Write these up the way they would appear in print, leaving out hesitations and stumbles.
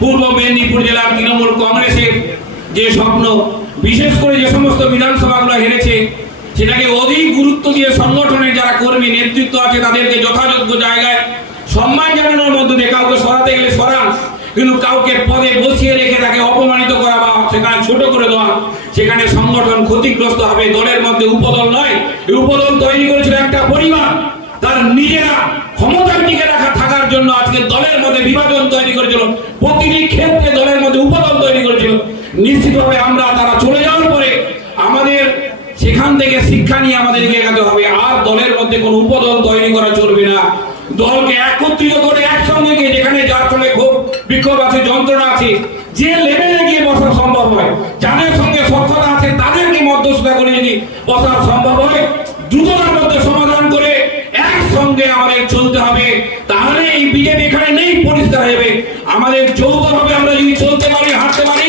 পূর্ব মেদিনীপুর জেলার তৃণমূল কংগ্রেসের যে স্বপ্ন, বিশেষ করে যে সমস্ত বিধানসভাগুলো হেরেছে সেটাকে অধিক গুরুত্ব দিয়ে সংগঠনের যারা কর্মী নেতৃত্ব আছে তাদেরকে যথাযোগ্য জায়গায় সম্মান জানানোর মধ্যে দিয়ে কাউকে সরাতে গেলে সরান, কিন্তু কাউকে পদে বসিয়ে রেখে তাকে অপমানিত করা বা সেখানে ছোট করে দেওয়া, সেখানে সংগঠন ক্ষতিগ্রস্ত হবে। দলের মধ্যে উপদল নয়, উপদল তৈরি করেছিল একটা পরিবার, তার নিজেরা ক্ষমতার টিকে রাখা থাকার জন্য আজকে দলের মধ্যে বিভাজন তৈরি করেছিল, প্রতিটি ক্ষেত্রে দলের মধ্যে উপদল তৈরি করেছিল। নিশ্চিতভাবে আমরা তারা চলে যাওয়ার পরে আমাদের সেখান থেকে শিক্ষা নিয়ে আমাদেরকে এগাতে হবে। আর দলের মধ্যে কোনো উপদল তৈরি করা চলবে না। দলকে একত্রিত করে একসঙ্গে গিয়ে যেখানে যার ফলে ক্ষোভ বিক্ষোভ আছে, যন্ত্রণা আছে, যে লেভেলে গিয়ে বসা সম্ভব হয়, যাদের সঙ্গে সক্ষতা আছে তাদেরকে মধ্যস্থতা করে যদি বসা সম্ভব হয়, দ্রুততার মধ্যে সমাধান করে একসঙ্গে আমাদের চলতে হবে। তাহলে এই বিজেপি এখানে নেই, পরিষ্কার হবে। আমাদের যৌথভাবে আমরা যদি চলতে পারি, হাঁটতে পারি,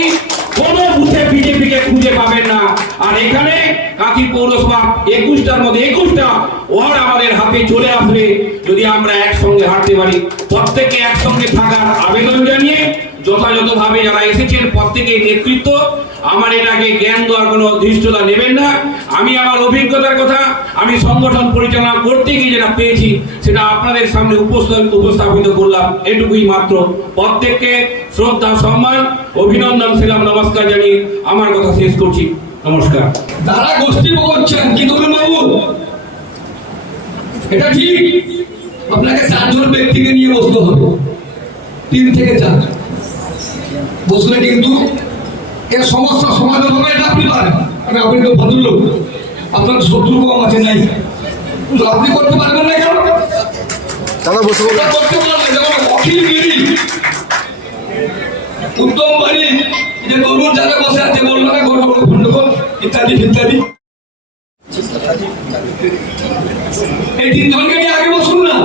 কোনো বুথে বিজেপিকে খুঁজে পাবেন না। আর এখানে কাঁথি পৌরসভা 21টার মধ্যে 21টা ওয়ার্ড আমাদের হাতে চলে আসবে যদি আমরা একসঙ্গে হাঁটতে পারি। প্রত্যেকে একসঙ্গে থাকার আবেদন জানিয়ে যথাযথভাবে যারা এসেছেন প্রত্যেকের নেতৃত্ব, আমার এটাকে জ্ঞান দেওয়ার কোনো ধৃষ্টতা নেবেন না। আমি আমার অভিজ্ঞতার কথা আমি সংগঠন পরিচালনা করতে গিয়ে যেটা পেয়েছি সেটা আপনাদের সামনে উপস্থাপিত করলাম, এটুকুই মাত্র। প্রত্যেককে শ্রদ্ধা, সম্মান, অভিনন্দন, সেলাম, নমস্কার জানিয়ে আমার কথা শেষ করছি। নমস্কার। তারা গোষ্ঠী করছেন কি তরুণ বাবু, এটা ঠিক। আপনাকে 4 জন ব্যক্তিকে নিয়ে বসতে হবে, 3 থেকে 4 বসলে কিন্তু এর সমস্যা সমাধান হবে। এটা আপনি পারেন, আপনি তো ভদ্রলোক, আপনার শত্রু কম আছে নাই, তো আপনি করতে পারবেন না কেন? করতে পারবেন। যেমন অখিল গিরি, উত্তম বাড়ি, যে তরুণ যারা বসে আছে বললো না গন্ডগোল ইত্যাদি ইত্যাদি, এই 3 জনকে নিয়ে আগে বসুন না।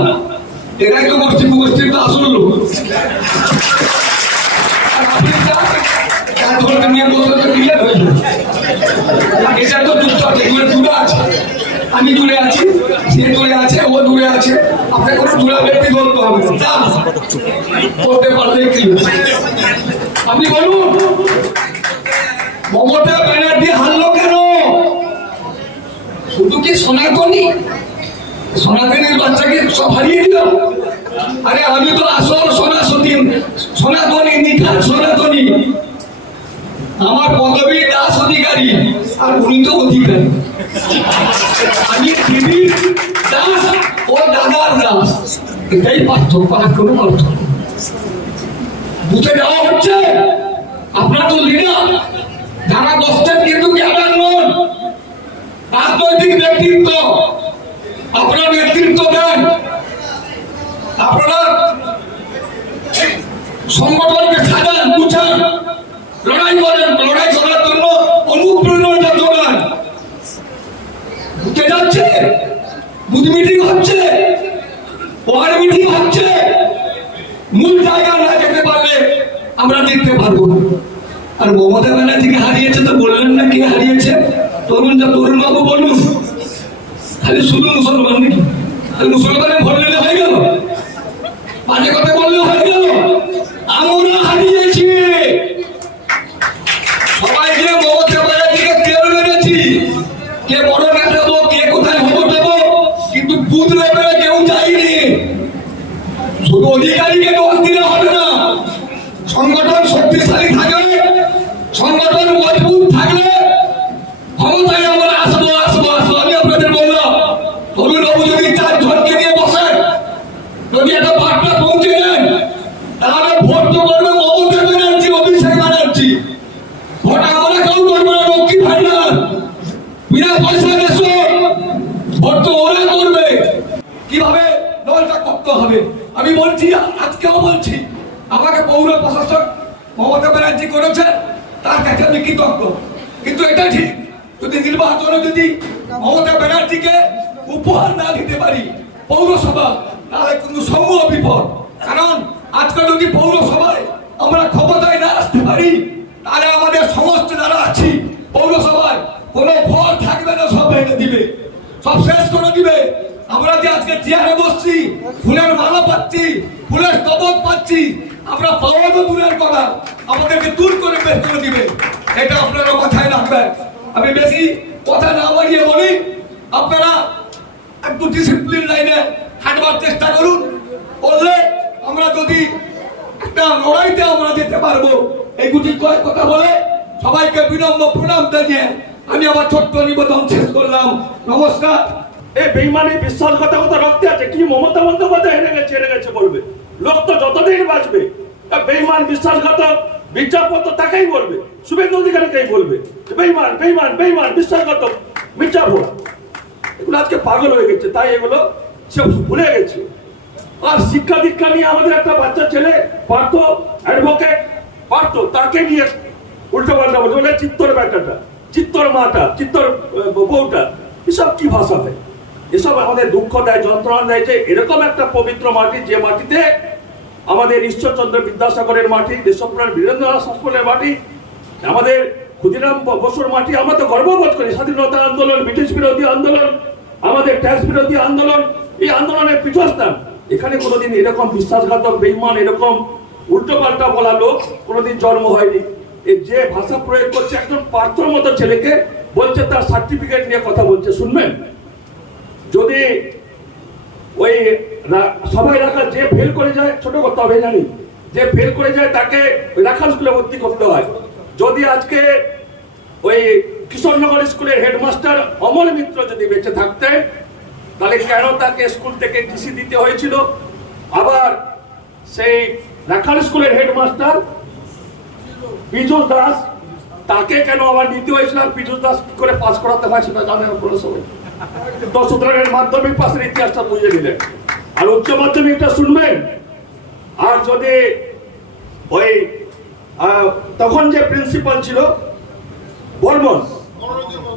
এরাই তো গোষ্ঠী কুগোষ্ঠীর তো আসল লোক। আমি দূরে আছি, সে দূরে আছে, ও দূরে আছে, আপনাকে কোনো দূরে ব্যক্তি ধরতে হবে করতে পারলে কি। আপনি বলুন, মমতা ব্যানার্জি হারলো কেন? শুধু কি সনাতনীর বাচ্চাকে সব হারিয়ে দিলাম? আরে আমি তো আসল সনাতনী, নিখাত সনাতনী। আমার পদবী দাস অধিকারী, আর উনি তো অধিকারী। আমি দিদির দাস, ও দাদার দাস, এটাই পার্থক্য, আর কোনো পার্থক্য। বুঝে যাওয়া হচ্ছে আপনার তো লিডার, যারা বসছেন কিন্তু ক্যাডার নন, রাজনৈতিক নেতৃত্ব। আপনারা নেতৃত্ব দেন, আপনারা সংগঠনকে সাজান, গুছান, লড়াই করেন, লড়াই করার জন্য অনুপ্রেরণা যোগান। বুঝতে যাচ্ছে, বুথ মিটিং হচ্ছে, ওয়ার্ড মিটিং হচ্ছে, মূল জায়গা না যেতে পারলে আমরা দেখতে পারবো না। আর মমতা ব্যানার্জিকে হারিয়েছে তো বললেন না কে হারিয়েছে? তরুণ বাবু বলুন। খালি শুধু মুসলমান নাকি? মুসলমানের ভোট নিলে হয়ে গেল? বাজে কথা বললে হয়ে গেল? আমরা হারিয়েছি। সবাই যে মমতা ব্যানার্জিকে তেল মেরেছি, কে বড় নেতা দেবো, কে কোথায় ভোট দেবো, কিন্তু বুথ লেভেলে কেউ যায়নি। শুধু অধিকারীকে দোষ দিলে হবে না। সংগঠন শক্তিশালী থাকলে, সংগঠন মজবুত থাকলে ক্ষমতায় আমরা আসবো। আমি আপনাদের বললাম, তরুণ বাবু যদি 4 জনকে নিয়ে বসেন, যদি একটা বার্তা পৌঁছে দেন, তাহলে ভোট তো করবে মমতা ব্যানার্জি, অভিষেক ব্যানার্জি। ভোট আমরা কেউ করবো না লক্ষ্মী ভান্ডার, বিনা পয়সা দেশো, ভোট তো ওরা করবে। কিভাবে দলটা করতে হবে আমি বলছি, আজকেও বলছি। আমাকে পৌর প্রশাসক মমতা ব্যানার্জি করেছেন, তার কাছে আমি কৃতজ্ঞ। কিন্তু এটা ঠিক, যদি নির্বাচনে যদি মমতা ব্যানার্জিকে উপহার না দিতে পারি পৌরসভা, তাহলে কিন্তু সমূহ বিপদ। কারণ আজকে যদি পৌরসভায় আমরা ক্ষমতায় না আসতে পারি, তাহলে আমাদের সমস্ত যারা আছি পৌরসভায় কোনো ফল থাকবে না, সব ভেঙে দিবে, সব শেষ করে দিবে। আমরা যে আজকে চেয়ারে বসছি, ফুলের মালা পাচ্ছি, ফুলের স্তবক পাচ্ছি, আমরা পাওয়া তো দূরের কথা, আমাদেরকে দূর করে বের করে দিবে। এটা আপনারা মাথায় রাখবেন। আমি বেশি কথা না বাড়িয়ে বলি, আপনারা একটু ডিসিপ্লিন লাইনে হাঁটবার চেষ্টা করুন। বললে আমরা যদি একটা লড়াইতে আমরা যেতে পারবো। এই গুটি কয়েক কথা বলে সবাইকে বিনম্র প্রণাম জানিয়ে আমি আমার ছোট্ট নিবেদন শেষ করলাম। নমস্কার। এই বেইমানি বিশ্বাসঘাতকতা রক্তে আছে। কি মমতা বন্দ্যোপাধ্যায় হেরে গেছে বলবে? লোক তো যতদিন বাঁচবে বেইমান বিশ্বাসঘাতক মির্জাপুর তাকেই বলবে, শুভেন্দু অধিকারীকেই বলবে বেইমান বেইমান বেইমান বিশ্বাসঘাতক মির্জাপুর। এগুলো আজকে পাগল হয়ে গেছে, তাই এগুলো সে ভুলে গেছে। আর শিক্ষা দীক্ষা নিয়ে আমাদের একটা বাচ্চা ছেলে পার্থ, অ্যাডভোকেট পার্থ, তাকে নিয়ে উল্টো পাল্টা বলছে, চিত্তর ব্যাটাটা, চিত্তর মাটা, চিত্তর বউটা, এসব কি ভাষা হয়? এসব আমাদের দুঃখ দেয়, যন্ত্রণা দেয় যে এরকম একটা পবিত্র মাটি, যে মাটিতে আমাদের ঈশ্বরচন্দ্র বিদ্যাসাগরের মাটি, দেশপ্রাণ বীরেন্দ্রনাথ ঠাকুরের মাটি, আমাদের ক্ষুদিরাম বসুর মাটি, আমরা তো গর্ববোধ করি। স্বাধীনতা আন্দোলন, ব্রিটিশ বিরোধী আন্দোলন, আমাদের ট্যাক্স বিরোধী আন্দোলন, এই আন্দোলনের পীঠস্থান। এখানে কোনোদিন এরকম বিশ্বাসঘাতক বেঈমান, এরকম উল্টো পাল্টা বলা লোক কোনোদিন জন্ম হয়নি। যে ভাষা প্রয়োগ করছে একজন পার্থর মতো ছেলেকে বলছে তার সার্টিফিকেট নিয়ে কথা বলছে, শুনবেন? যদি ওই সবাই রাখা যে ফেল করে যায়, ছোট করতে হবে জানি, যে ফেল করে যায় তাকে রাখাল স্কুলে ভর্তি করতে হয়। যদি আজকে ওই কিশোরনগর স্কুলের হেডমাস্টার অমল মিত্র যদি বেঁচে থাকতেন, তাহলে কেন তাকে স্কুল থেকে টিসি দিতে হয়েছিল? আবার সেই রাখাল স্কুলের হেডমাস্টার পীযূষ দাস, তাকে কেন আবার নিতে হয়েছিল? আর পীযূষ দাস কি করে পাস করাতে হয় সেটা জানেন আপনারা সবাই। তো সুতরাং মাধ্যমিক পাশের ইতিহাসটা বুঝে নিলেন, আর উচ্চ মাধ্যমিকটা শুনবেন। আর যদি ওই তখন যে প্রিন্সিপাল ছিল বর্মন,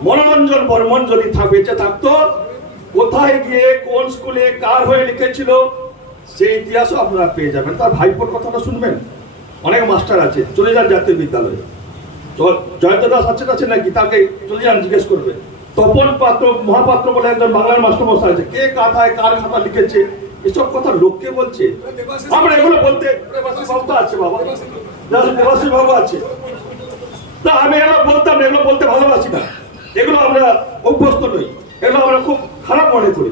মনোরঞ্জন বর্মন, যদি বেঁচে থাকতো, কোথায় গিয়ে কোন স্কুলে কার হয়ে লিখেছিল সেই ইতিহাসও আপনারা পেয়ে যাবেন। তার ভাইপোর কথাটা শুনবেন। অনেক মাস্টার আছে, চলে যান জাতীয় বিদ্যালয়ে। জয়ন্ত দাস আছে নাকি, তাকে চলে যান, জিজ্ঞেস করবে। তপন পাত্র মহাপাত্র বলে একজন বাংলার মাস্টারমশাই আছে, কে কাথায় কার খাতা লিখেছে এসব কথা লোককে বলছে। আমরা এগুলো বলতে বাবু আছে, বাবা দেবাশী বাবু আছে, তা আমি এগুলো বলতাম, এগুলো বলতে ভালোবাসি না, এগুলো আমরা অভ্যস্ত নই, এগুলো আমরা খুব খারাপ মনে করি।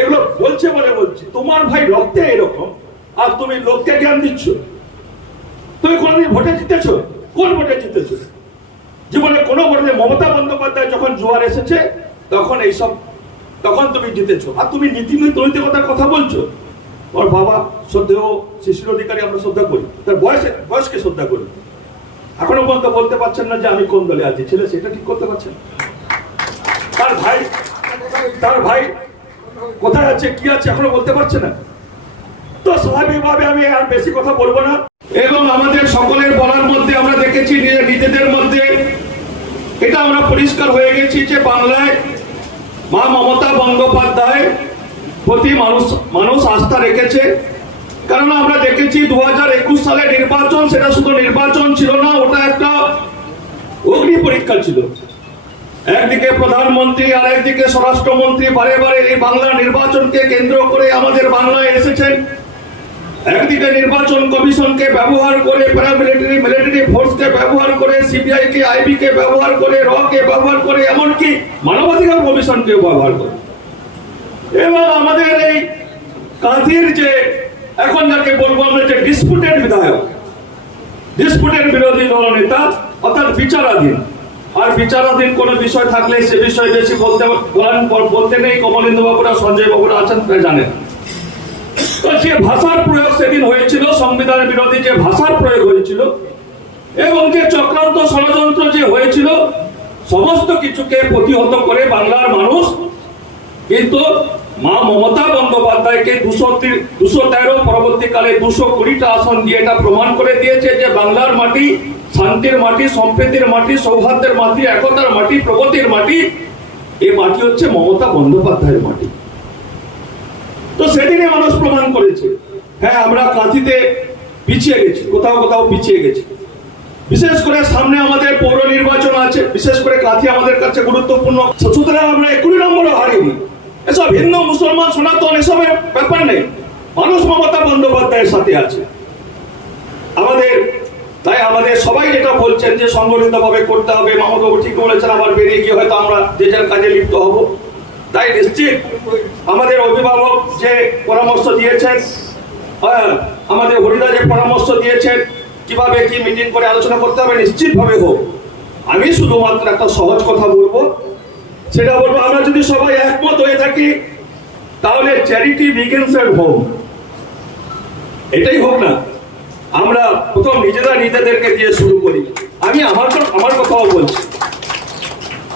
এগুলো বলছে বলে বলছি, তোমার ভাই রক্তে এরকম, আর তুমি লোককে জ্ঞান দিচ্ছ। তুমি কোনদিন ভোটে জিতেছো? কোন ভোটে জিতেছো? জীবনে কোনো ভোটে? মমতা বন্দ্যোপাধ্যায় যখন জোয়ার এসেছে তখন এইসব, তখন তুমি জিতেছো। আর তুমি নীতি নৈতিকতার কথা বলছো। ওর বাবা শ্রদ্ধেয় শিশির অধিকারী আমরা শ্রদ্ধা করি, তার বয়সকে শ্রদ্ধা করি। এখনো পর্যন্ত বলতে পারছেন না যে আমি কোন দলে আছি, ছেলে সেটা ঠিক করতে পারছেন। তার ভাই কোথায় আছে, কি আছে, এখনো বলতে পারছে না। তো স্বাভাবিকভাবে আমি আর বেশি কথা বলবো না। এবং আমাদের সকলের বলার মধ্যে আমরা দেখেছি, নিজেদের মধ্যে এটা আমরা পরিষ্কার হয়ে গেছি যে বাংলায় মা মমতা বন্দ্যোপাধ্যায় প্রতি মানুষ আস্থা রেখেছে। কারণ আমরা দেখেছি 2021 সালে নির্বাচন, সেটা শুধু নির্বাচন ছিল না, ওটা একটা অগ্নি পরীক্ষা ছিল। একদিকে প্রধানমন্ত্রী আর একদিকে স্বরাষ্ট্রমন্ত্রী বারে বারে এই বাংলা নির্বাচনকে কেন্দ্র করে আমাদের বাংলায় এসেছেন। একদিকে নির্বাচন কমিশনকে ব্যবহার করে, প্যারামিলিটারি মিলিটারি ফোর্সকে ব্যবহার করে, সিবিআই কে, আইবি কে ব্যবহার করে, র কে ব্যবহার করে, এমনকি মানবাধিকার কমিশনকে ব্যবহার করে। এবং আমাদের এই কাঁথির যে এখন যাকে বলবো আমরা যে ডিসপুটেড বিধায়ক, ডিসপুটেড বিরোধী দল নেতা, অর্থাৎ বিচারাধীন, আর বিচারাধীন কোনো বিষয় থাকলে সে বিষয়ে বেশি বলতে নেই। কমলেন্দু বাবুরা, সঞ্জয় বাবুরা আছেন, তারা জানেন। তো যে ভাষার প্রয়োগ সেদিন হয়েছিল, সংবিধান বিরোধী যে ভাষার প্রয়োগ হয়েছিল এবং যে চক্রান্ত ষড়যন্ত্র যে হয়েছিল, সমস্ত কিছুকে প্রতিহত করে বাংলার মানুষ কিন্তু মা মমতা বন্দ্যোপাধ্যায়কে 213 পরবর্তীকালে 220টা আসন দিয়ে এটা প্রমাণ করে দিয়েছে যে বাংলার মাটি শান্তির মাটি, সম্প্রীতির মাটি, সৌহার্দ্যের মাটি, একতার মাটি, প্রগতির মাটি। এই মাটি হচ্ছে মমতা বন্দ্যোপাধ্যায়ের মাটি। তো সেদিনে মানুষ প্রমাণ করেছে, হ্যাঁ আমরা কাঁথিতে পিছিয়ে গেছি, কোথাও কোথাও পিছিয়ে গেছি। বিশেষ করে সামনে আমাদের পৌর নির্বাচন আছে, বিশেষ করে কাঁথি আমাদের কাছে গুরুত্বপূর্ণ। সুতরাং আমরা 20 নম্বরও হারিনি। এসব হিন্দু মুসলমান সনাতন এসবের ব্যাপার নেই। মানুষ মমতা বন্দ্যোপাধ্যায়ের সাথে আছে। আমাদের সবাই যেটা বলছেন যে সংগঠিত ভাবে করতে হবে, মমতাবাবু ঠিক বলেছেন, আবার বেরিয়ে গিয়ে হয়তো আমরা যে যার কাজে লিপ্ত হব। তাই নিশ্চিত আমাদের অভিভাবক যে পরামর্শ দিয়েছেন, আমাদের হরিদা যে পরামর্শ দিয়েছেন কিভাবে কি মিটিং করে আলোচনা করতে হবে, নিশ্চিতভাবে হোক। আমি শুধুমাত্র একটা সহজ কথা বলবো, সেটা বলবো আমরা যদি সবাই একমত হয়ে থাকি তাহলে চ্যারিটি বিগিনস এট হোম, এটাই হোক না। আমরা প্রথম নিজেদেরকে দিয়ে শুরু করি। আমি আমার কথাও বলছি।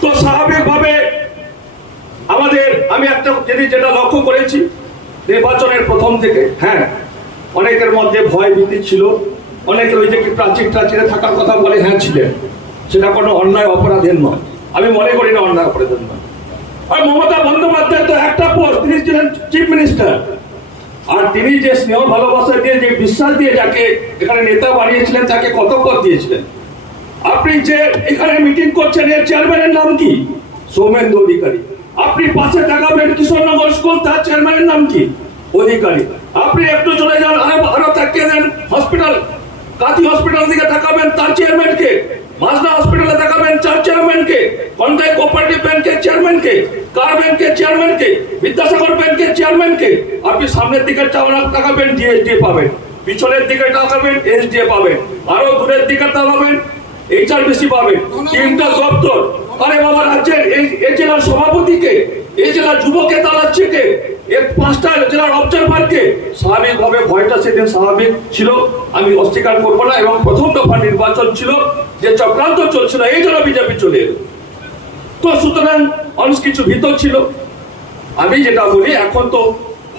তো স্বাভাবিকভাবে আমি একটা জিনিস যেটা লক্ষ্য করেছি নির্বাচনের প্রথম থেকে, হ্যাঁ অনেকের মধ্যে ভয় ভীতি ছিল, অনেকের ওই যে প্রাচীরে থাকার কথা বলে, হ্যাঁ ছিলেন, সেটা কোনো অন্যায় অপরাধের নয়, আমি মনে করি না অন্যায় অপরাধের নয়। আর মমতা বন্দ্যোপাধ্যায় তো একটা পোস্ট, তিনি ছিলেন চিফ মিনিস্টার, আর তিনি যে স্নেহ ভালোবাসা দিয়ে, যে বিশ্বাস দিয়ে যাকে এখানে নেতা বানিয়েছিলেন, তাকে কত পদ দিয়েছিলেন। আপনি যে এখানে মিটিং করছেন, এর চেয়ারম্যানের নাম কি? সৌমেন্দু অধিকারী। আপনি পাশে তাকাবেন কিশোরনগর স্কুল, তার চেয়ারম্যানের নাম কি? অধিকারী। আপনি একটু চলে যান আরো তাকিয়ে দেন হসপিটাল, কাঁথি হসপিটাল দিকে তাকাবেন, তার চেয়ারম্যানকে। মাজদা হসপিটালে তাকাবেন, তার চেয়ারম্যানকে। কন্টাই কোঅপারেটিভ ব্যাংকের চেয়ারম্যানকে, কার ব্যাংকের চেয়ারম্যানকে, বিদ্যাসাগর ব্যাংকের চেয়ারম্যানকে। আপনি সামনের দিকে তাকাবেন, ডিএসডি পাবেন, পিছনের দিকে তাকাবেন, এসডিএ পাবেন, আরো দূরের দিকে তাকাবেন, এইচআরবিসি পাবেন, তিনটা দপ্তর। আরে বাবা, রাজ্যের এই জেলার সভাপতিকে, এই জেলার যুবকে তালাচ্ছে কে, এর 5টা জেলার অবজারভারকে। স্বাভাবিকভাবে ভয়টা সেদিন স্বাভাবিক ছিল, আমি অস্বীকার করবো না। এবং প্রথম দফা নির্বাচন ছিল, যে চক্রান্ত চলছিল, এই জন্য বিজেপি চলে এলো। তো সুতরাং মানুষ কিছু ভিতর ছিল। আমি যেটা বলি, এখন তো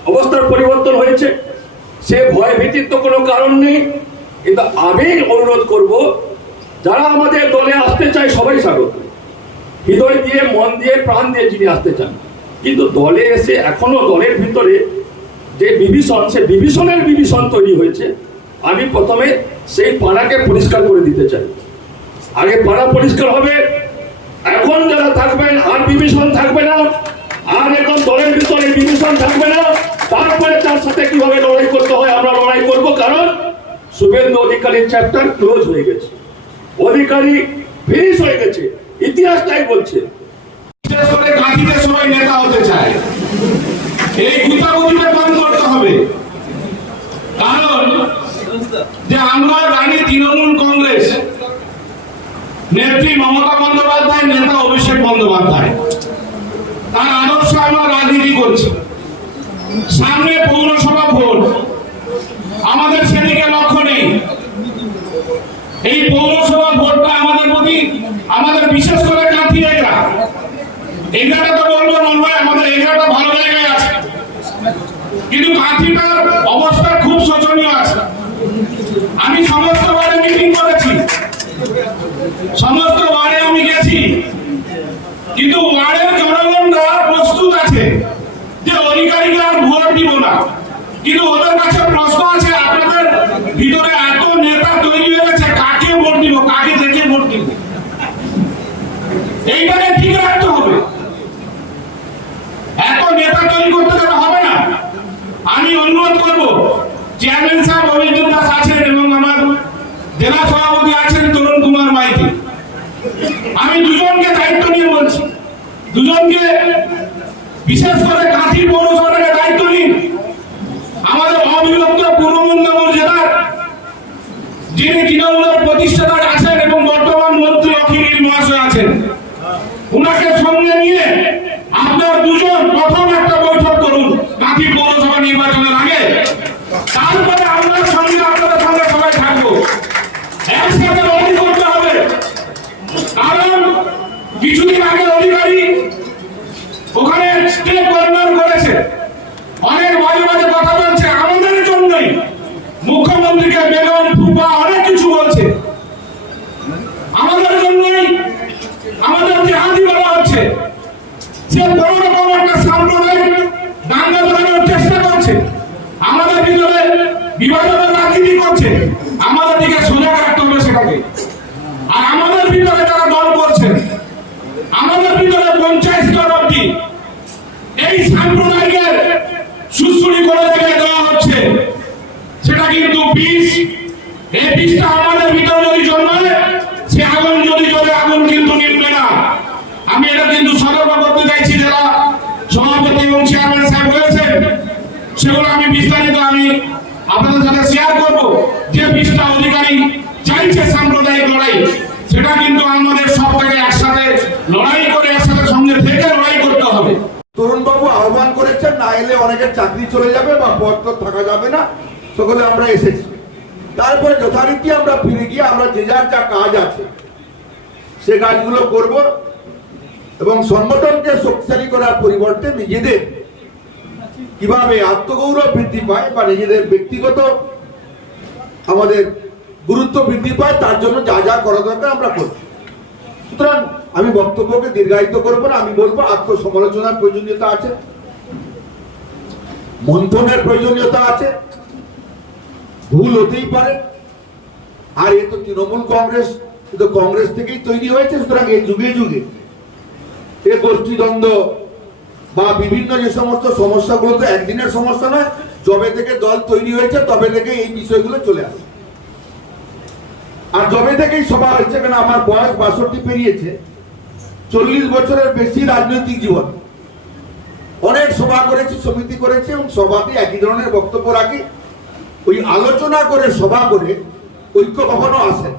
অবস্থার পরিবর্তন হয়েছে, সে ভয় ভীতির তো কোনো কারণ নেই। কিন্তু আমি অনুরোধ করব, যারা আমাদের দলে আসতে চায় সবাই স্বাগত, হৃদয় দিয়ে, মন দিয়ে, প্রাণ দিয়ে যিনি আসতে চান। কিন্তু দলে এসে এখনো দলের ভিতরে যে বিভীষণ, সে বিভীষণ তৈরি হয়েছে। আমি প্রথমে সেই পাড়াকে পরিষ্কার করে দিতে চাই। আগে পাড়া পরিষ্কার হবে, এখন যারা থাকবেন আর বিভীষণ থাকবে না, আর এখন দলের ভিতরে বিভীষণ থাকবে না। তারপরে তার সাথে কিভাবে লড়াই করতে হয় আমরা লড়াই করব। কারণ শুভেন্দু অধিকারীর চ্যাপ্টার ক্লোজ হয়ে গেছে, অধিকারী ফিনিশ হয়ে গেছে, ইতিহাসটাই বলছে। বিশেষ করে কাঁথিতে সবাই নেতা হতে চায়, এই গুতাগুতিটা বন্ধ করতে হবে। কারণ যে আমরা জানি তৃণমূল কংগ্রেস নেত্রী মমতা বন্দ্যোপাধ্যায়, নেতা অভিষেক বন্দ্যোপাধ্যায়, তার আদর্শ আমরা রাজনীতি করছি। সামনে পৌরসভা ভোট, আমাদের সেদিকে লক্ষ্য নেই। এই পৌরসভা ভোটটা আমাদের প্রতি, আমাদের বিশেষ করে কাঁথি এগাটা তো বলবো নয়, আমাদের এগাটা ভালো জায়গায় আছে, কিন্তু কাঁথিটার অবস্থা খুব শোচনীয় আছে। আমি সমস্ত ওয়ার্ডে মিটিং করেছি, সমস্ত ওয়ার্ডে আমি গেছি, কিন্তু ওয়ার্ডের জনগণরা প্রস্তুত আছে যে অধিকারীকে আর ভোট দিব না। কিন্তু ওদের কাছে প্রশ্ন আছে, আপনাদের ভিতরে এত নেতা তৈরি হয়ে গেছে, কাকে ভোট দিব, কাকে দেখে ভোট দিব, এইটাকে ঠিক রাখতে হবে। এত নেতা তৈরি করতে গেলে হবে না। আমি অনুরোধ করব, চেয়ারম্যান সাহেব অভিজিৎ দাস আছেন এবং আমার জেলা সভাপতি আছেন তরুণ কুমার মাইতি, আমি দুজনকে দায়িত্ব নিয়ে বলছি, দুজনকে বিশেষ করে কাঁথি পৌরসভাকে দায়িত্ব নিন। আমাদের অবিভক্ত পূর্ব মেদিনীপুর জেলার যিনি তৃণমূলের প্রতিষ্ঠাতা আছেন এবং বর্তমান মন্ত্রী অখিল মহাশয় আছেন, উনাকে সঙ্গে নিয়ে আপনার দুজন প্রথম একটা বৈঠক করুন কাঁথি পৌরসভা নির্বাচনের আগে। তারপরে আপনার সঙ্গে আপনাদের সঙ্গে সবাই থাকবো, একসাথে লড়াই করতে হবে। কারণ কিছুদিন আগে অধিকারী ওখানে স্টেট কর্নার করেছে, অনেক বাজে বাজে কথা বলছে, আমাদের জন্যই মুখ্যমন্ত্রীকে বেগম ফুপা অনেক কিছু বলছে। বিষ, এই বিষটা আমাদের ভিতরে যদি জন্মায়, সে আগুন যদি জ্বলে, আগুন কিন্তু নিভবে না। আমি এটা কিন্তু সতর্ক করতে চাইছি, যারা সভাপতি এবং চেয়ারম্যান সাহেব রয়েছেন, সেগুলো আমি বিস্তারিত আপনাদের সাথে শেয়ার করব। যে বিষটা অধিকারী চাইছে সাম্প্রদায়িক লড়াই, সেটা কিন্তু আমাদের সব থেকে একসাথে লড়াই করে, একসাথে সঙ্গে থেকে লড়াই করতে হবে। তরুণবাবু আহ্বান করেছেন, না এলে অনেকের চাকরি চলে যাবে বা পদ তো থাকা যাবে না, সকলে আমরা এসেছি। তারপরে যথারীতি আমরা ফিরে গিয়ে আমরা যে যার যা কাজ আছে সে কাজগুলো করব এবং সংগঠনকে শক্তিশালী করার পরিবর্তে নিজেদের কিভাবে আত্মগৌরব বৃদ্ধি পায় বা নিজেদের ব্যক্তিগত আমাদের গুরুত্ব বৃদ্ধি পায় তার জন্য যা যা করা দরকার আমরা করব। সুতরাং আমি বক্তব্যকে দীর্ঘায়িত করব না, আমি বলবো আত্মসমালোচনার প্রয়োজনীয়তা আছে, মন্থনের প্রয়োজনীয়তা আছে, ভুল হতেই পারে। আর এ তো তৃণমূল কংগ্রেস, কংগ্রেস থেকেই তৈরি হয়েছে। সুতরাং এই যুগে যুগে এ গোষ্ঠীদ্বন্দ্ব বা বিভিন্ন যে সমস্ত সমস্যাগুলো তো একদিনের সমস্যা নয়, যবে থেকে দল তৈরি হয়েছে তবে থেকে এই বিষয়গুলো চলে আসে। আর যবে থেকেই সভা হয়েছে, কেন আমার বয়স 62 পেরিয়েছে, 40 বছরের বেশি রাজনৈতিক জীবন, অনেক সভা করেছি, সমিতি করেছি এবং সভাতে একই ধরনের বক্তব্য রাখি। ওই আলোচনা করে সভা করে ঐক্য কখনো আসে,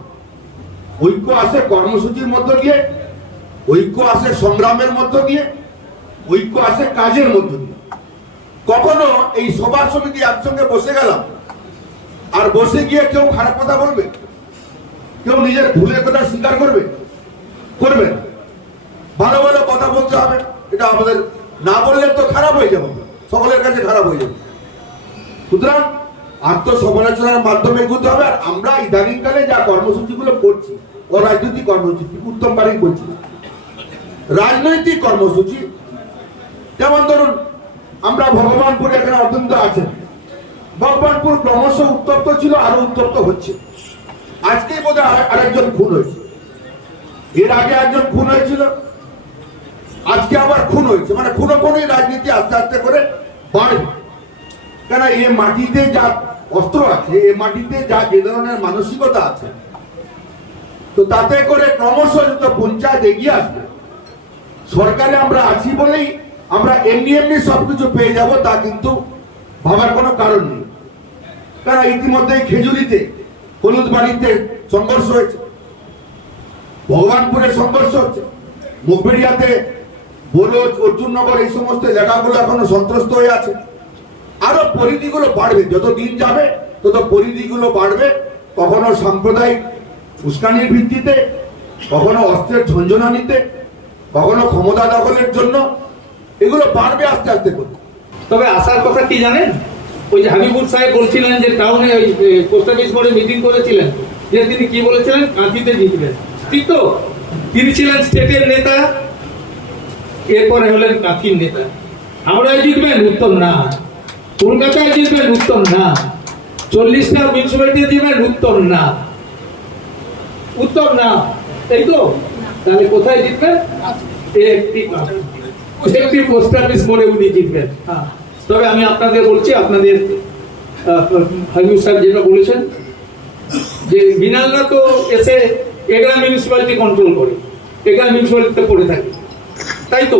ঐক্য আসে কর্মসূচির মধ্য দিয়ে, ঐক্য আসে সংগ্রামের মধ্য দিয়ে, ঐক্য আসে কাজের মধ্য দিয়ে। কখনো এই সভা সমিতি একসঙ্গে বসে গেলাম আর বসে গিয়ে কেউ খারাপ কথা বলবে, কেউ নিজের ভুলের কথা স্বীকার করবে না। ভালো ভালো কথা বলতে হবে, এটা আমাদের না বললে তো খারাপ হয়ে যাবে, সকলের কাছে খারাপ হয়ে যাবে। সুতরাং আত্মসমালোচনার মাধ্যমে এগোতে হবে। আর আমরা ইদানিংকালে যা কর্মসূচিগুলো করছি, অরাজনৈতিক কর্মসূচি, উত্তম বাড়ি করছি, রাজনৈতিক কর্মসূচি, যেমন ধরুন আমরা ভগবানপুর, এখানে অত্যন্ত আছেন, ভগবানপুর ক্রমশ উত্তপ্ত ছিল, আরো উত্তপ্ত হচ্ছে। আজকেই বোধহয় আরেকজন খুন হয়েছে, এর আগে একজন খুন হয়েছিল, আজকে আবার খুন হয়েছে। মানে খুনোই রাজনীতি আস্তে আস্তে করে বাড়বে। কেন এ মাটিতে যা অস্ত্র আছে, এ মাটিতে যা যে ধরনের মানসিকতা আছে, তো তাতে করে ক্রমশ যত পঞ্চায়েত এগিয়ে আসবে। সরকারে আমরা আছি বলেই আমরা এমনি এমনি সবকিছু পেয়ে যাব তা কিন্তু ভাবার কোনো কারণ নেই। কারণ ইতিমধ্যেই খেজুরিতে, হলুদবাড়িতে সংঘর্ষ হয়েছে, ভগবানপুরে সংঘর্ষ হচ্ছে, মুখবেড়িয়াতে, বলোজ, অর্জুননগর, এই সমস্ত এলাকাগুলো এখনো সন্ত্রস্ত হয়ে আছে। আরো পরিধিগুলো বাড়বে, যত দিন যাবে তত পরিধিগুলো বাড়বে। কখনো সাম্প্রদায়িক উস্কানির ভিত্তিতে, কখনো অস্ত্রের ঝঞ্ঝনানিতে, কখনো ক্ষমতা দখলের জন্য, এগুলো বাড়বে আস্তে আস্তে করে। তবে আসার কথা কি জানেন, ওই যে হাবিবুর সাহেব বলছিলেন যে টাউনে ওই পোস্ট অফিস মোড়ে মিটিং করেছিলেন, যে তিনি কি বলেছিলেন, কাঁথিতে জিতবেন, ঠিক তো? তিনি ছিলেন স্টেটের নেতা, এরপরে হলেন কাঁথির নেতা। হাওড়ায় জিতবেন, উত্তম না। কলকাতায় জিতবেন, উত্তম না। 40টা মিউনিসিপ্যালিটি জিতবেন, উত্তম না, উত্তম না, তাই তো? তাহলে কোথায় জিতবেন? একটি পোস্ট অফিস মোড়ে উনি জিতবেন। হ্যাঁ, তবে আমি আপনাদের বলছি, আপনাদের হাবিব সাহেব যেটা বলেছেন যে মৃণালরা তো এসে এগরা মিউনিসিপ্যালিটি কন্ট্রোল করে, এগরা মিউনিসিপ্যালিটিতে পড়ে থাকে, তাই তো?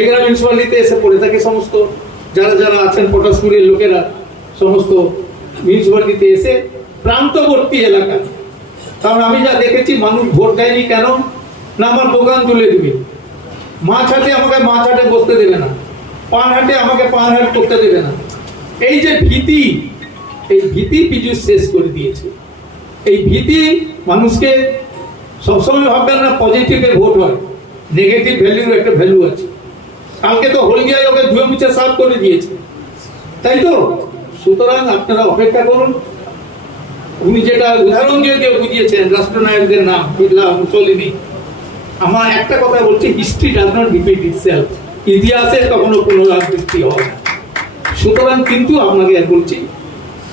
এগরা মিউনিসিপ্যালিটিতে এসে পড়ে থাকে সমস্ত যারা যারা আছেন পটাশপুরের লোকেরা, সমস্ত মিউনিসিপ্যালিটিতে এসে প্রান্তবর্তী এলাকা। কারণ আমি যা দেখেছি, মানুষ ভোট দেয়নি কেন না, আমার দোকান তুলে দিবে, মাছ হাটে আমাকে মাছ হাটে বসতে দেবে না, পান হাটে আমাকে পান হাট করতে দেবে না। এই যে ভীতি, এই ভীতি পীযূষ শেষ করে দিয়েছে। এই ভীতি মানুষকে সবসময় ভাববেন না পজিটিভে ভোট হয়, নেগেটিভ ভ্যালুর একটা ভ্যালু আছে। কালকে তো হলদিয়ায় ওকে ধুয়ে মুছে সাফ করে দিয়েছে, তাই তো? সুতরাং আপনারা অপেক্ষা করুন। উনি যেটা উদাহরণ দিয়ে বুঝিয়েছেন রাষ্ট্রনায়কদের নাম, হিটলার, মুসলিনি, আমার একটা কথা বলছি, history does not repeat itself. ইতিহাসে কখনো পুনরাবৃত্তি হয় না। সুতরাং কিন্তু আপনাকে বলছি,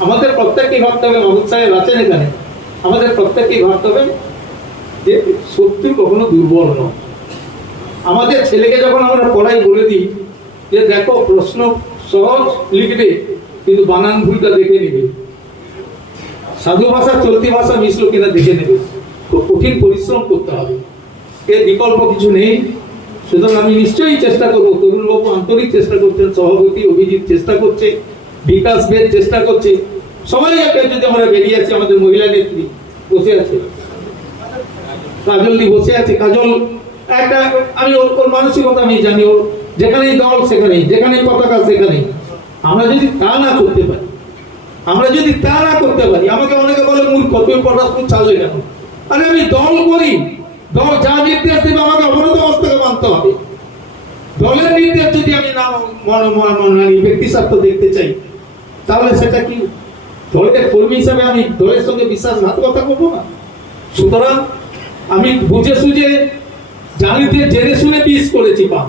আমাদের প্রত্যেককেই ভাবতে হবে, মাহবুব সাহেব আছেন এখানে, আমাদের প্রত্যেককেই ভাবতে হবে যে শত্রু কখনো দুর্বল নয়। আমাদের ছেলেকে যখন আমরা পড়াই বলে দিই যে দেখো প্রশ্ন সহজ লিখবে কিন্তু বানান ভুলটা দেখে নিবে, সাধু ভাষা চলতি ভাষা মিশলো কিনা দেখে নেবে। খুব কঠিন পরিশ্রম করতে হবে, এর বিকল্প কিছু নেই। সুতরাং আমি নিশ্চয়ই চেষ্টা করবো, তরুণবাবু আন্তরিক চেষ্টা করছেন, সভাপতি অভিজিৎ চেষ্টা করছে, বিকাশ বেদ চেষ্টা করছে, সবাই একটা যদি আমরা বেরিয়ে আছি, আমাদের মহিলা নেত্রী বসে আছে, কাজল বসে আছে, কাজল একটা আমি ওর মানসিকতা আমি জানি, ওর যেখানেই দল সেখানেই, যেখানেই পতাকা সেখানেই। আমরা যদি তা না করতে পারি, আমাকে অনেকে বলে মূর্খ, তুমি পটাশপুর ছাড়লে কেন? আরে আমি দল করি, দল যা নির্দেশ দেবে আমাকে অবরোধ অবস্থাকে মানতে হবে। দলের নির্দেশ যদি আমি না ব্যক্তি স্বার্থ দেখতে চাই, তাহলে সেটা কি দলের কর্মী হিসাবে আমি দলের সঙ্গে বিশ্বাসঘাতকতা করবো না? সুতরাং আমি বুঝে সুঝে জানিতে জেনে শুনে বিষ করেছি পান,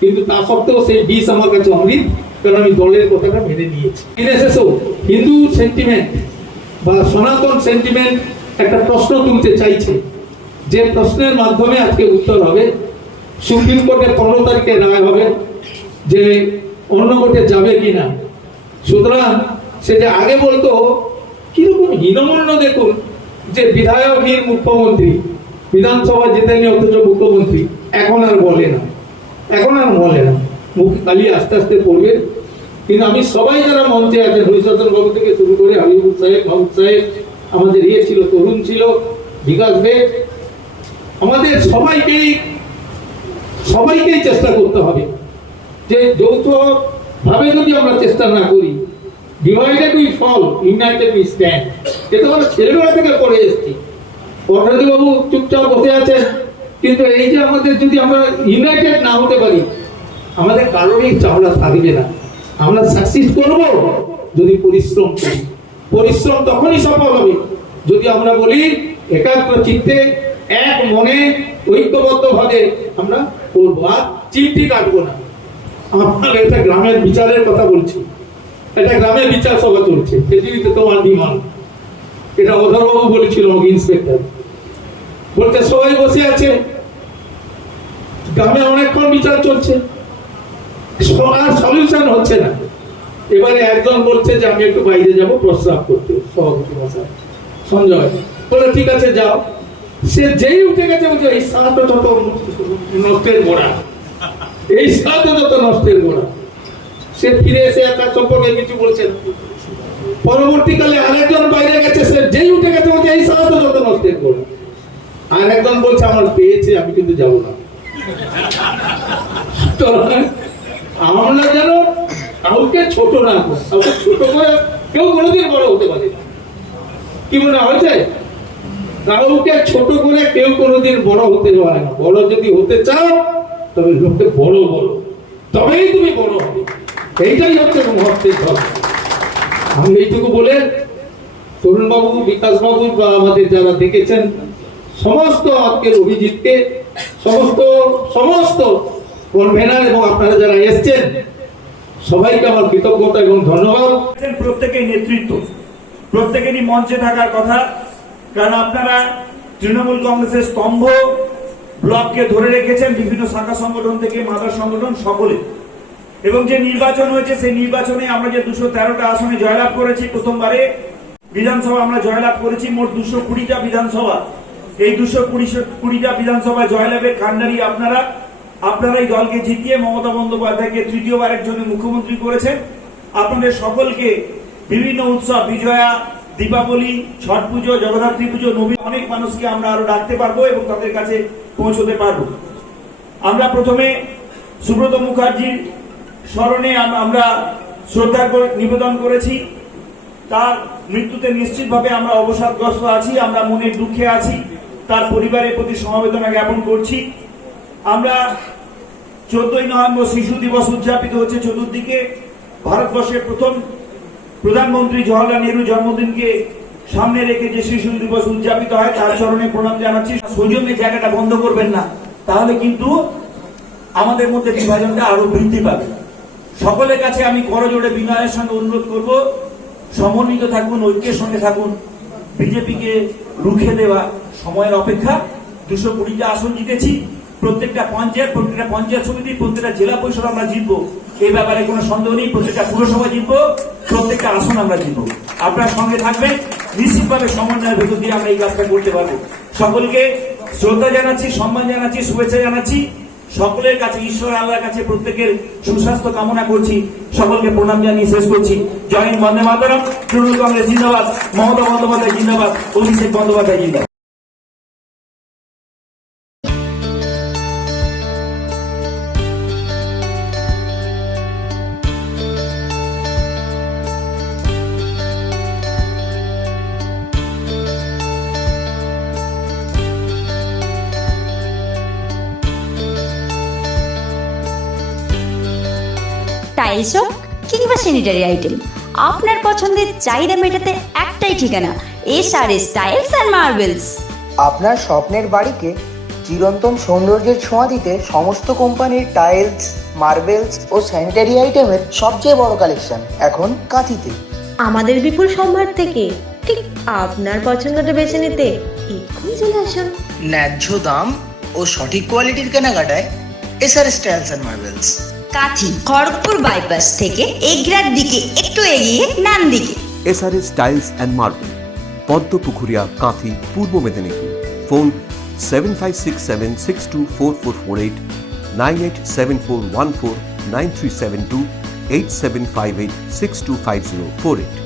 কিন্তু তা সত্ত্বেও সেই বিষ আমার কাছে অমৃত, কারণ আমি দলের কথাটা মেনে নিয়েছি। হিন্দু সেন্টিমেন্ট বা সনাতন সেন্টিমেন্ট একটা প্রশ্ন তুলতে চাইছে, যে প্রশ্নের মাধ্যমে আজকে উত্তর হবে। সুপ্রিম কোর্টে 15 তারিখে রায় হবে যে অন্য কোর্টে যাবে কিনা। সুতরাং সে যে আগে বলতো কিরকম হীনমন্য, দেখুন যে বিধায়কহীন মুখ্যমন্ত্রী, বিধানসভা জেতেনি অথচ মুখ্যমন্ত্রী, এখন আর বলে না, মুখ কালি আস্তে আস্তে পড়বে। কিন্তু আমি সবাই যারা মঞ্চে আছেন, হরিচন্দ্র বাবু থেকে শুরু করে হাবিবুর সাহেব, মাহবুব সাহেব, আমাদের ছিল তরুণ ছিল, বিকাশ বেদ, আমাদের সবাইকেই চেষ্টা করতে হবে যে যৌথ ভাবে যদি আমরা চেষ্টা না করি, divided we fall, united we stand. এটা আমরা ছেলেবেলা থেকে পড়ে এসেছি। অর্থনীতি বাবু চুপচাপ বসে আছেন, কিন্তু এই যে আমাদের যদি আমরা ইউনাইটেড না হতে পারি, আমাদের কারোরই চাওয়া থাকবে না। আমরা সাকসিড করব যদি পরিশ্রম করি। পরিশ্রম তখনই সফল হবে যদি আমরা বলি একাগ্র চিত্তে, এক মনে, ঐক্যবদ্ধ ভাবে আমরা করবো, আর চিমটি কাটবো না। আপনার একটা গ্রামের বিচারের কথা বলছি, একটা গ্রামের বিচার সভা চলছে, পৃথিবীতে তোমার বিমান, এটা অধরবাবু বলেছিল আমাকে, ইন্সপেক্টর বলতে সবাই বসে আছে, গ্রামে অনেকক্ষণ বিচার চলছে, আর সলিউশন হচ্ছে না। এবারে একজন বলছে যে আমি একটু বাইরে যাব প্রস্রাব করতে, সভাপতি মশাই সঞ্জয় বলে ঠিক আছে যাও। সে যেই উঠে গেছে বলছে এই সাত যত নষ্টের গোড়া, এই সাত যত নষ্টের গোড়া। সে ফিরে এসে একটা সম্পর্কে কিছু বলছেন, পরবর্তীকালে আরেকজন বাইরে গেছে, সে যেই উঠে গেছে বলছে এই সাত যত নষ্টের গোড়া। আর একজন বলছে আমার পেয়েছে, আমি কিন্তু যাবো না। আমরা যেন কাউকে ছোট না করি, কাউকে ছোট করে কেউ কোনোদিন বড় হতে পারে না। কি মনে হয়েছে? কাউকে ছোট করে কেউ কোনোদিন বড় হতে পারে না। বড় যদি হতে চাও তবে লোককে বড় তবেই তুমি বড় হবে। এইটাই হচ্ছে মহত্বের ধর্ম। আমি এইটুকু বলে তরুণবাবু, বিকাশবাবু বা আমাদের যারা দেখেছেন সমস্ত আজকের অভিজিৎকে, সমস্ত কনভেনার এবং আপনারা যারা এসছেন সবাইকে আমার কৃতজ্ঞতা এবং ধন্যবাদ। প্রত্যেকেই নেতৃত্ব, প্রত্যেকেরই মঞ্চে থাকার কথা, কারণ আপনারা তৃণমূল কংগ্রেসের স্তম্ভ ব্লককে ধরে রেখেছেন, বিভিন্ন শাখা সংগঠন থেকে মাদার সংগঠন সকলে। এবং যে নির্বাচন হয়েছে সেই নির্বাচনে আমরা যে 213টা আসনে জয়লাভ করেছি, প্রথমবারে বিধানসভা আমরা জয়লাভ করেছি, মোট 220টা বিধানসভা। এই 220টা বিধানসভা জয়লাভের কান্ডারি আপনারাই দলকে জিতিয়ে মমতা বন্দ্যোপাধ্যায়কে তৃতীয়বারের জন্য মুখ্যমন্ত্রী করেছেন। আপনাদের সকলকে বিভিন্ন উৎসব, বিজয়া, দীপাবলি, ছট পুজো, জগদ্ধাত্রী পুজো, নবীন, অনেক মানুষকে আমরা আরো ডাকতে পারবো এবং তাদের কাছে পৌঁছতে পারবো। আমরা প্রথমে সুব্রত মুখার্জির স্মরণে আমরা শ্রদ্ধা নিবেদন করেছি। তার মৃত্যুতে নিশ্চিতভাবে আমরা অবসাদগ্রস্ত আছি, আমরা মনের দুঃখে আছি, তার পরিবারের প্রতি সমবেদনা জ্ঞাপন করছি। আমরা 14ই নভেম্বর শিশু দিবস উদযাপিত হচ্ছে চতুর্দিকে। ভারতবর্ষের প্রথম প্রধানমন্ত্রী জওহরলাল নেহরু জন্মদিনকে সামনে রেখে যে শিশু দিবস উদযাপিত হয়, তার চরণে প্রণাম জানাচ্ছি। সৌজন্যের জায়গাটা বন্ধ করবেন না, তাহলে কিন্তু আমাদের মধ্যে বিভাজনটা আরো বৃদ্ধি পাবে। সকলের কাছে আমি করজোড়ে বিনয়ের সঙ্গে অনুরোধ করব, সমন্বিত থাকুন, ঐক্যের সঙ্গে থাকুন। বিজেপিকে রুখে দেওয়া সময়ের অপেক্ষা। 220টা আসন জিতেছি, প্রত্যেকটা পঞ্চায়েত সমিতি, প্রত্যেকটা জেলা পরিষদ আমরা জিতবো, এই ব্যাপারে কোনো সন্দেহ নেই। প্রত্যেকটা পুরসভা জিতবো, প্রত্যেকটা আসন আমরা জিতবো। আপনার সঙ্গে থাকবেন। নিশ্চিতভাবে সমন্বয়ের ভেতর দিয়ে আমরা এই কাজটা করতে পারবো। সকলকে শ্রদ্ধা জানাচ্ছি, সম্মান জানাচ্ছি, শুভেচ্ছা জানাচ্ছি। সকলের কাছে, ঈশ্বর আল্লাহর কাছে প্রত্যেকের সুস্বাস্থ্য কামনা করছি। সকলকে প্রণাম জানিয়ে শেষ করছি। জয় হিন্দ, বন্দে মাতরম। তৃণমূল কংগ্রেস জিন্দাবাদ, মমতা বন্দ্যোপাধ্যায় জিন্দাবাদ, অভিষেক বন্দ্যোপাধ্যায় জিন্দাবাদ। টাইলস হোক কিংবা স্যানিটারি আইটেম, আপনার পছন্দের চাহিদা মেটাতে একটাই ঠিকানা, SRS টাইলস অ্যান্ড মার্বেলস। আপনার স্বপ্নের বাড়িকে চিরন্তন সৌন্দর্যের ছোঁয়া দিতে সমস্ত কোম্পানির টাইলস, মার্বেলস ও স্যানিটারি আইটেমের সবচেয়ে বড় কালেকশন এখন কাঁথিতে। আমাদের বিপুল সম্ভার থেকে ঠিক আপনার পছন্দটা বেছে নিতে এক্ষুনি চলে আসুন। ন্যায্য দাম ও সঠিক কোয়ালিটির কেনাকাটায় SRS tiles and marbles. Kanthi, Kharagpur bypass থেকে এগরার দিকে একটু এগিয়ে ডান দিকে। SRS tiles and marble, Padmapukuria, Kanthi, Purba Medinipur. Phone 7567624448, 9874149372, 8758625048।